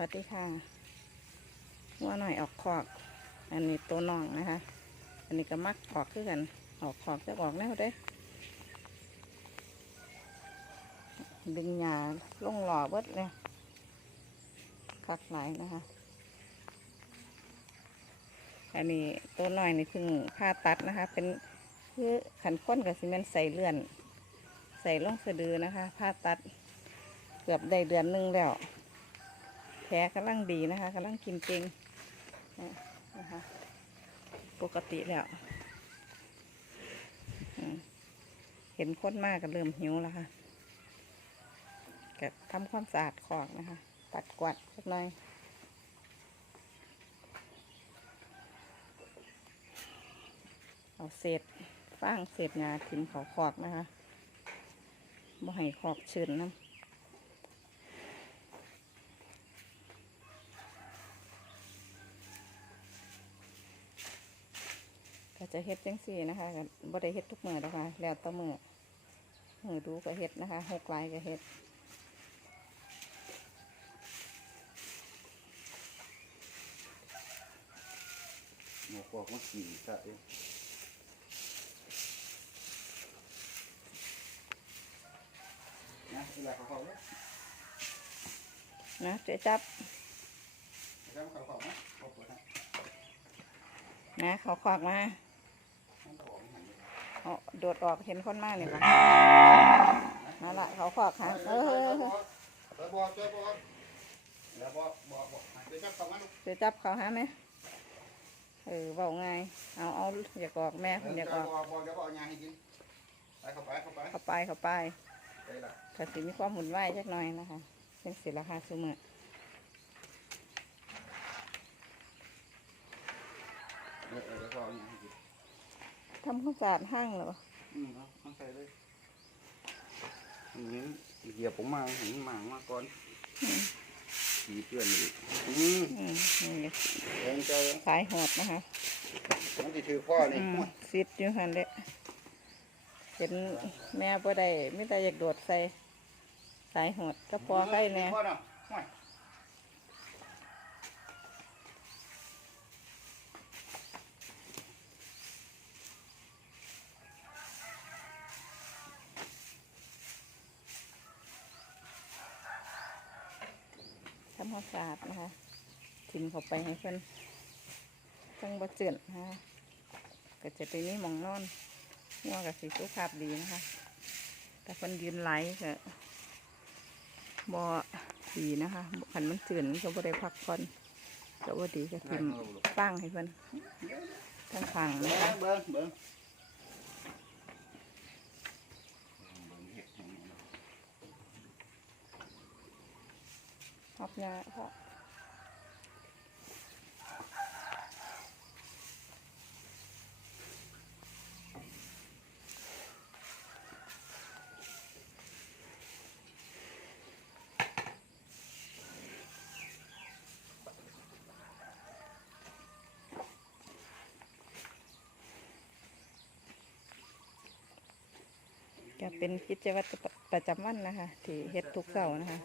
วัสดีค่ะวัวหน่อยออกคอก อันนี้ตัวน้องนะคะ อันนี้ก็มักออกคือกัน ออกคอกจะออกแล้วเด้ ดึงหยาลงหล่อเบิดเลยคักหลนะคะ อันนี้ตัวน้อยนี่เพิ่งผ่าตัดนะคะ เป็นคือขันค้นกับซีเมนต์ใส่เลื่อน ใส่ลงสะดือนะคะผ่าตัดเกือบได้เดือนหนึงแล้ว แผลกำลังดีนะคะกำลังกินเก่งนะคะปกติแล้ว เห็นคนมากก็เริ่มหิวแล้วค่ะก็ทำความสะอาดคอกนะคะปัดกวาดสักหน่อยเอาเศษฟางเศษงาทิ้งเขาคอกนะคะบ่ให้คอกชื้นน้ำ จะเฮ็ดจังสี่นะคะก็บ่ได้เฮ็ดทุกมือนะคะ แล้วแต่มือมือดูก็เฮ็ดนะคะหกลายก็เฮ็ดหมอบอกว่าขี่กะเองนะเวลาเขาเขาเนี่ยนะเจ๊จับแล้วเขาเขานะเขาเปิดนะนะเขาควักมา เอาโดดออกเห็นคนมากเนี่ยค่ะนั่นละเขาควักค่ะเออจอบเดี๋ยวจะเข้ามาลูกเจ๊จับเขาหาไหมเออเบาไงเอาเอาอยากออกแม่คนอยากอกบอกบอกเดี๋ยวไปข้าไปเข้าไปเข้าไปเข้าไปไปละถ้าสิมีความหุ่นไหวายจักหน่อยนะคะเป็นศิลาคาสุมือเออเออเดี๋ยวบอกยาให้กิน ทำความสะอาดห้างเหรออืมเอาเอาใส่เลยอันนี้เหยียบผมมาเห็นหมางมาก่อนขี่เพื่อนอีกอืมอืมนี่เองใจสายโหดนะคะมันจะถือพ่อนี่อืมซิดอยู่หันเด้เห็นแม่บ่ได้ไม่ได้อยากโดดใส่สายโหดก็พอใครแน่ พ่อเนาะห่วย ทำความสะอาดนะคะทิมเข้าไปให้เพิ่นจังบ่เจือนนะคะก็จะไปนี่หมองนอนหัวกับสีสุขภาพดีนะคะ แต่เพิ่นยืนไหลก็บ่ดีนะคะขันมันเจือนก็บ่ได้พักผ่อนก็บ่ดีก็ทิมตั้งให้เพิ่นทั้งขังเบิ้นะคะ งเบิ้งเบิ้งเบิ้งเห็ดอย่างนี้เนาะ ฮอบยาเพราะจะเป็นกิจวัตรประจำวันนะคะ ที่เฮ็ดทุกเสาร์นะคะ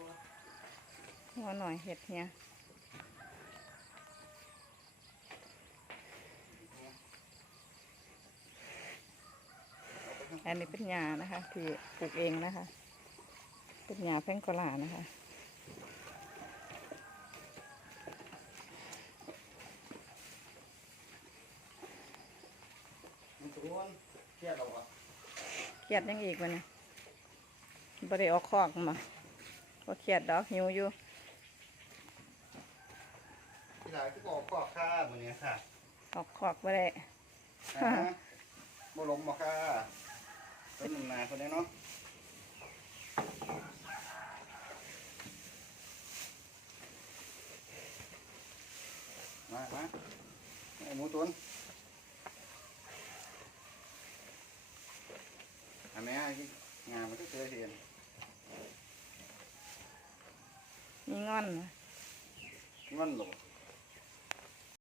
หัวหน่อยเฮ็ดเนี่ยอันนี้เป็นหญ้านะคะ ที่ปลูกเองนะคะ เป็นหญ้าแพงโกลานะคะมันตัวมันเครียดเราอะเครียดยังอีกวะเนี่ยบ่ได้ออกคอกมาก็เครียดดอกหิวอยู่ที่ หลายที่บอกก็ค่าเหมือนเนี้ยค่ะออกคอกบ่ได้ อ่าฮะบ่ลมบ่ค่ะต้นหนึ่งนาคนนี้เนาะมามาไอ้หมูตุนอันนี้งานมันก็เคยเห็น มีงอนนะมันหลบ